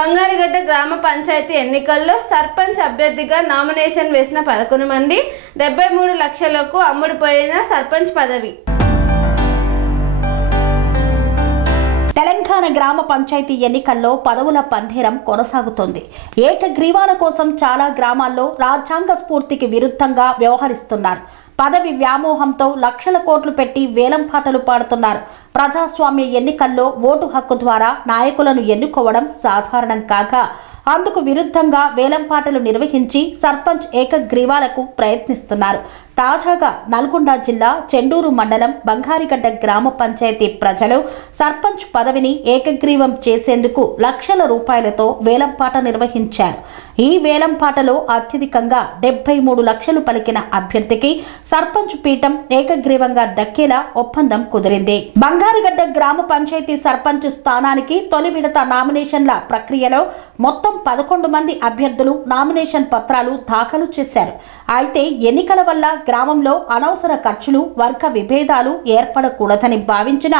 బంగారిగడ్డ గ్రామ పంచాయతీ ఎన్నికల్లో సర్పంచ్ అభ్యర్థిగా నామినేషన్ వేసిన 11 మంది 73 లక్షలకు అమ్ముడుపోయిన సర్పంచ్ పదవి. తెలంగాణ గ్రామ పంచాయతీ ఎన్నికల్లో పదవుల పందేరం కొనసాగుతోంది. ఏకగ్రీవాల కోసం చాలా గ్రామాల్లో రాజ్యాంగ స్ఫూర్తికి విరుద్ధంగా వ్యవహరిస్తున్నారు. పదవి వ్యామోహంతో లక్షల కోట్లు పెట్టి వేలంపాటలు పాడుతున్నారు. ప్రజాస్వామ్య ఎన్నికల్లో ఓటు హక్కు ద్వారా నాయకులను ఎన్నుకోవడం సాధారణం కాగా అందుకు విరుద్ధంగా వేలంపాటలు నిర్వహించి సర్పంచ్ ఏకగ్రీవాలకు ప్రయత్నిస్తున్నారు. తాజాగా నల్గొండ జిల్లా చెండూరు మండలం బంగారిగడ్డ గ్రామ పంచాయతీ ప్రజలు సర్పంచ్ పదవిని ఏకగ్రీవం చేసేందుకు లక్షల రూపాయలతో వేలంపాట నిర్వహించారు. ఈ వేలంపాటలో అత్యధికంగా 73 లక్షలు పలికిన అభ్యర్థికి సర్పంచ్ పీఠం ఏకగ్రీవంగా దక్కేలా ఒప్పందం కుదిరింది. బంగారిగడ్డ గ్రామ పంచాయతీ సర్పంచ్ స్థానానికి తొలి విడత నామినేషన్ల ప్రక్రియలో మొత్తం 11 మంది అభ్యర్థులు నామినేషన్ పత్రాలు దాఖలు చేశారు. అయితే ఎన్నికల వల్ల గ్రామంలో అనవసర ఖర్చులు, వర్గ విభేదాలు ఏర్పడకూడదని భావించిన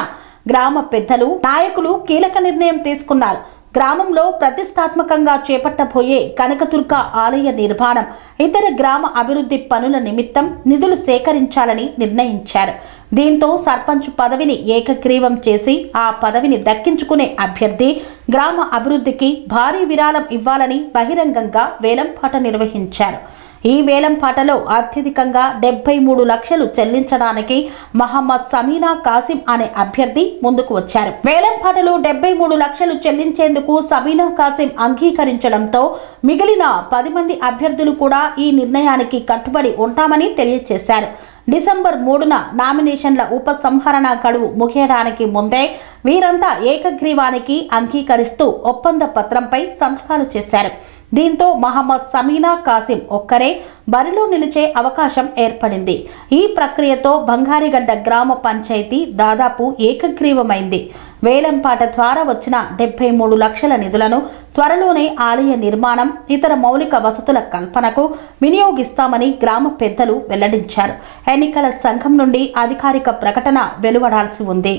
గ్రామ పెద్దలు, నాయకులు కీలక నిర్ణయం తీసుకున్నారు. గ్రామంలో ప్రతిష్టాత్మకంగా చేపట్టబోయే కనకదుర్గ ఆలయ నిర్మాణం, ఇతర గ్రామ అభివృద్ధి పనుల నిమిత్తం నిధులు సేకరించాలని నిర్ణయించారు. దీంతో సర్పంచ్ పదవిని ఏకగ్రీవం చేసి ఆ పదవిని దక్కించుకునే అభ్యర్థి గ్రామ అభివృద్ధికి భారీ విరాళం ఇవ్వాలని బహిరంగంగా వేలంపాట నిర్వహించారు. ఈ వేలంపాటలో అత్యధికంగా 73 లక్షలు చెల్లించడానికి మహమ్మద్ సమీనా కాసిం అనే అభ్యర్థి ముందుకు వచ్చారు. వేలంపాటలో 73 లక్షలు చెల్లించేందుకు సమీనా కాసిం అంగీకరించడంతో మిగిలిన 10 మంది అభ్యర్థులు కూడా ఈ నిర్ణయానికి కట్టుబడి ఉంటామని తెలియజేశారు. డిసెంబర్ 3న నామినేషన్ల ఉపసంహరణ గడువు ముగియడానికి ముందే వీరంతా ఏకగ్రీవానికి అంగీకరిస్తూ ఒప్పంద పత్రంపై సంతకాలు చేశారు. దీంతో మహమ్మద్ సమీనా కాసిం ఒక్కరే బరిలో నిలిచే అవకాశం ఏర్పడింది. ఈ ప్రక్రియతో బంగారిగడ్డ గ్రామ పంచాయతీ దాదాపు ఏకగ్రీవమైంది. వేలంపాట ద్వారా వచ్చిన 73 లక్షల నిధులను త్వరలోనే ఆలయ నిర్మాణం, ఇతర మౌలిక వసతుల కల్పనకు వినియోగిస్తామని గ్రామ పెద్దలు వెల్లడించారు. ఎన్నికల సంఘం నుండి అధికారిక ప్రకటన వెలువడాల్సి ఉంది.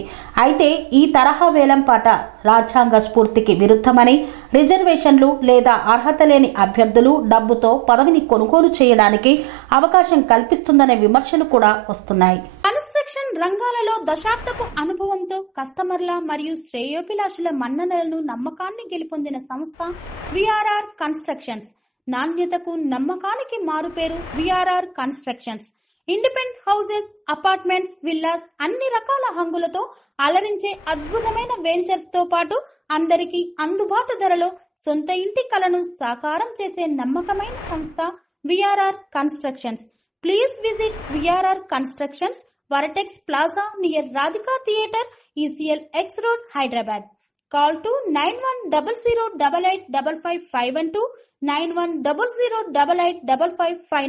అయితే ఈ తరహా వేలంపాట రాజ్యాంగ స్ఫూర్తికి విరుద్ధమని, రిజర్వేషన్లు లేదా అర్హత లేని అభ్యర్థులు డబ్బుతో పదవిని కొనుగోలు చేయడానికి అవకాశం కల్పిస్తుందనే విమర్శలు కూడా వస్తున్నాయి. కన్స్ట్రక్షన్ రంగాలలో దశాబ్దపు అనుభవంతో కస్టమర్ల మరియు శ్రేయోభిలాషుల మన్ననలను, నమ్మకాన్ని గెలుపొందిన సంస్థ విఆర్ఆర్ కన్స్ట్రక్షన్స్. నాణ్యతకు, నమ్మకానికి మారుపేరు VRR constructions. Independent houses, apartments, villas అన్ని రకాల హంగులతో అలరించే అద్భుతమైన వెంచర్స్ తో పాటు అందరికీ అందుబాటు ధరలో సొంత ఇంటి కలను సాకారం చేసే నమ్మకమైన సంస్థ VRR constructions. Please visit VRR Constructions, Varatex Plaza near Radhika Theatre, ECL X Road, Hyderabad. Call to 9100885551 9100885559.